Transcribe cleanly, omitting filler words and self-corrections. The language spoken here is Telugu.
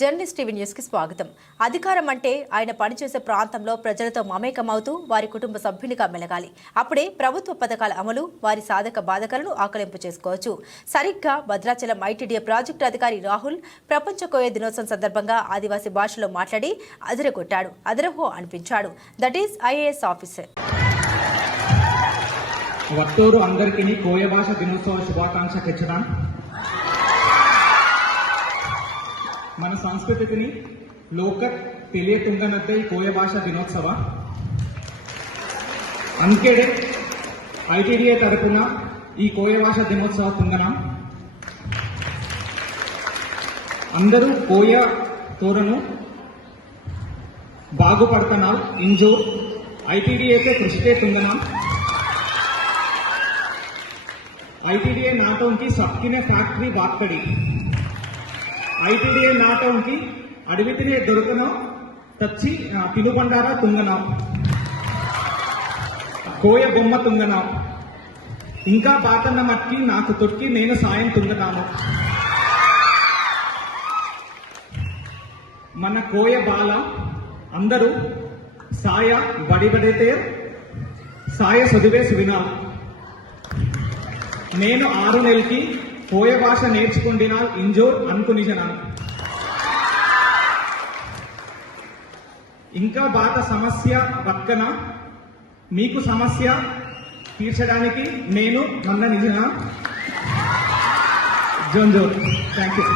జర్నలిస్ట్ టీవీ న్యూస్ కి స్వాగతం. అధికారం అంటే ఆయన పనిచేసే ప్రాంతంలో ప్రజలతో మమేకమవుతూ వారి కుటుంబ సభ్యునిగా మెలగాలి. అప్పుడే ప్రభుత్వ పథకాల అమలు, వారి సాధక బాధకాలను ఆకలింపు చేసుకోవచ్చు. సరిగ్గా భద్రాచలం ఐటీడీఏ ప్రాజెక్టు అధికారి రాహుల్ ప్రపంచ కోయ దినోత్సవం సందర్భంగా ఆదివాసీ భాషలో మాట్లాడి అదరగొట్టాడు. అదరహో అనిపించాడు. That is IAS officer. వత్తూరు అందరికీ కోయ భాష దినోత్సవ శుభాకాంక్షలు. మన సంస్కృతిని లోకత్ తెలియతుంగనద్దే ఈ కోయ భాష దినోత్సవ అంకెడే ఐటీడీఏ తరపున ఈ కోయ భాష దినోత్సవ తుంగనం అందరూ కోయ తోరను బాగుపడుతున్నారు. ఇంజూర్ ఐటీडीए కృషితే తుంగనం ఐటీడీఏ नाटों की सबकी ने फैक्ट्री बात करी. ఐటీడీఏ नाटों की అడవితినే దొరకను తచ్చి తినుబండార తుంగనం కోయ బొమ్మ తుంగనం ఇంకా బాతన్న మట్కి నాకు తొక్కి నేను సాయం తుంగనాను. మన కోయ బాల అందరూ సాయ బడిబడితే సాయ చదివే సువినాల్. నేను 6 నెలలకి కోయ భాష నేర్చుకుంటున్నా ఇంజోర్ అనుకునిజనాను. ఇంకా బాత సమస్య పక్కన మీకు సమస్య తీర్చడానికి నేను నన్న నిజన జోంజోర్. Thank you.